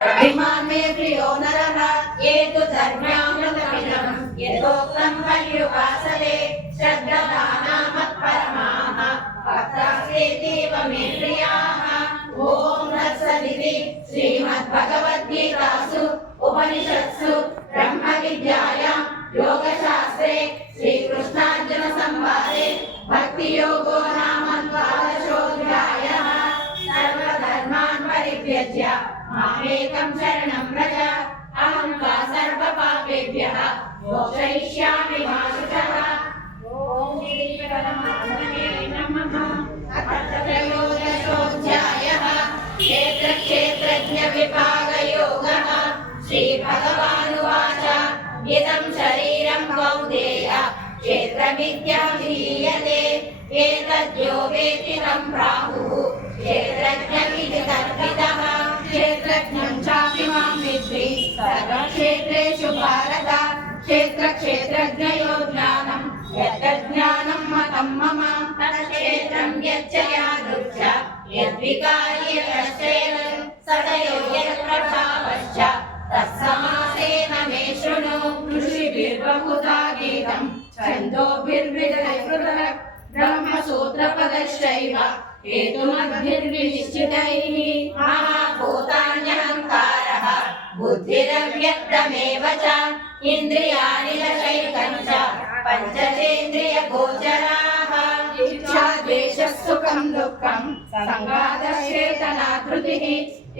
इमान् मे प्रियो नरः ये तु धर्म्यामृतमिदं यथोक्तं पर्युपासते श्रद्धानामत्परमाः भक्तास्तेतीव मे प्रियाः। ॐ तत्सदिति श्रीमद्भगवद्गीतासु उपनिषत्सु ब्रह्मविद्यायां योगशास्त्रे श्रीकृष्णार्जुनसंवादे भक्तियोगो नाम द्वादशोऽध्यायः। सर्वधर्मान् परित्यज्य मामेकं शरणं व्रज अहं त्वा सर्वपापेभ्यः मोक्षयिष्यामि मा शुचः। ॐ श्रीपरमात्मने नमः। अथ त्रयोदशोऽध्यायः। क्षेत्रक्षेत्रज्ञविभागयोगः। श्रीभगवानुवाच इदं शरीरं कौन्तेय क्षेत्रमित्यभिधीयते एतद्यो वेत्ति तं प्राहुः क्षेत्रज्ञमिति तद्विदः। क्षेत्रज्ञं चापि मां विद्धि सर्वक्षेत्रेषु भारत। क्षेत्रक्षेत्रज्ञयो ज्ञानं यत्तज्ज्ञानं मतं मम तत्क्षेत्रं यच्च यादृक्ष यद्विकार्य यश्चेत् सदयो यत्प्रभावश्च तत्समासेन मे शृणु। ऋषिभिर्बहुधा गीतं छन्दोभिर्विधैः ब्रह्मसूत्रपदश्चैव हेतुमद्भिर्विनिश्चितैः। महाभूतान्यहङ्कारः बुद्धिरव्यक्तमेव च इन्द्रियाणि दशैकं च पञ्चचेन्द्रियगोचराः। इच्छा द्वेषः सुखं दुःखं सङ्गादश्चेतना धृतिः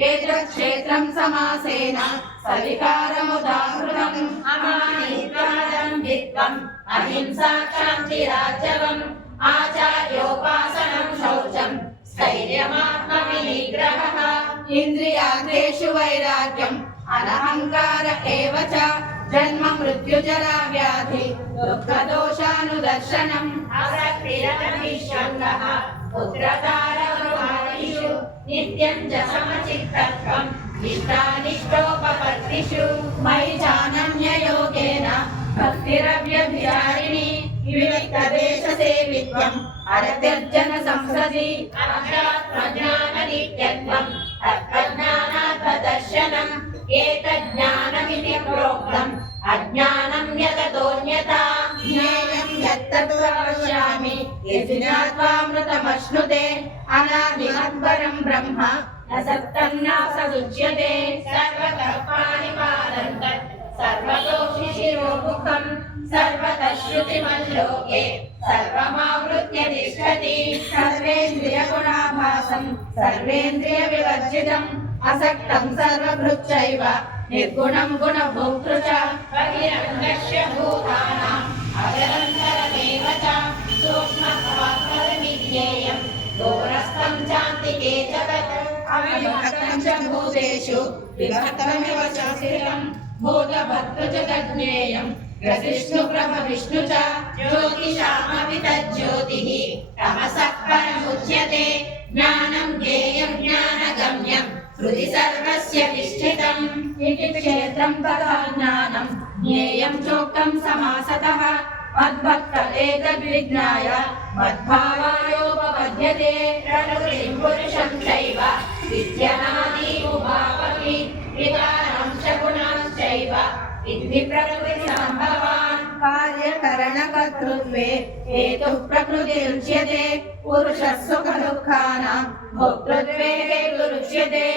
एतत्क्षेत्रं समासेन सविकारमुदाहृतम्। अमानित्वादम्भित्वम् अहिंसा क्षान्तिरार्जवम् आचार्योपासनं शौचं स्थैर्यमात्मविनिग्रहः। इन्द्रियार्थेषु वैराग्यम् अनहङ्कार एव च जन्म मृत्युजरा व्याधि दुःखदोषानुदर्शनम् असक्तिरनभिष्वङ्गः पुत्रदारगृहादिषु नित्यं च समचित्तत्वम् इष्टानिष्टोपपत्तिषु मयि चानन्ययोगेन भक्तिरव्यभिचारिणी विविक्तदेशसेवित्वम् अरतिर्जन संसदि अध्यात्मज्ञाननित्यत्वम् तत्त्वज्ञानार्थदर्शनम् एतज्ज्ञानमिति प्रोक्तम् अज्ञानं यततोऽन्यथा ज्ञेयं यत्तत् प्रवक्ष्यामि यदि ज्ञात्वामृतमश्नुते अनादिमत्परं ब्रह्म न सत्तं न सदुच्यते। सर्वतः पाणिपादं तत् सर्वतोषिशिरोमुखं सर्वतः श्रुतिमल्लोके सर्वमावृत्य तिष्ठति। सर्वेन्द्रियगुणाभासं सर्वेन्द्रियविवर्जितम् असक्तं सर्वभृच्चैव निर्गुणं गुणभोक्तृ च बहिरङ्गस्य भूतानाम् अजरन्तरमेव च सूक्ष्मत्वात्मनिज्ञेयं दूरस्थं चान्तिके च तत् अविभक्तं च भूतेषु विभक्तमिव च स्थितं भूतभर्तृ च तज्ज्ञेयं ग्रसिष्णुप्रभ विष्णु च ज्योतिषामपि तज्ज्योतिः तमसः परमुच्यते। ज्ञानं ज्ञेयं ज्ञानगम्यं हृदि सर्वस्य विष्ठितम् इति क्षेत्रं तथा ज्ञानं ज्ञेयं चोक्तं समासतः मद्भक्त एतद्विज्ञाय मद्भावायोपपद्यते। प्रकृतिं पुरुषं चैव विद्यनादि उभावपि विकारांश्च गुणांश्चैव इति प्रकृतिसम्भवान्। कार्यकरणकर्तृत्वे हेतुः प्रकृतिरुच्यते पुरुषः सुखदुःखानां भोक्तृत्वे हेतुरुच्यते।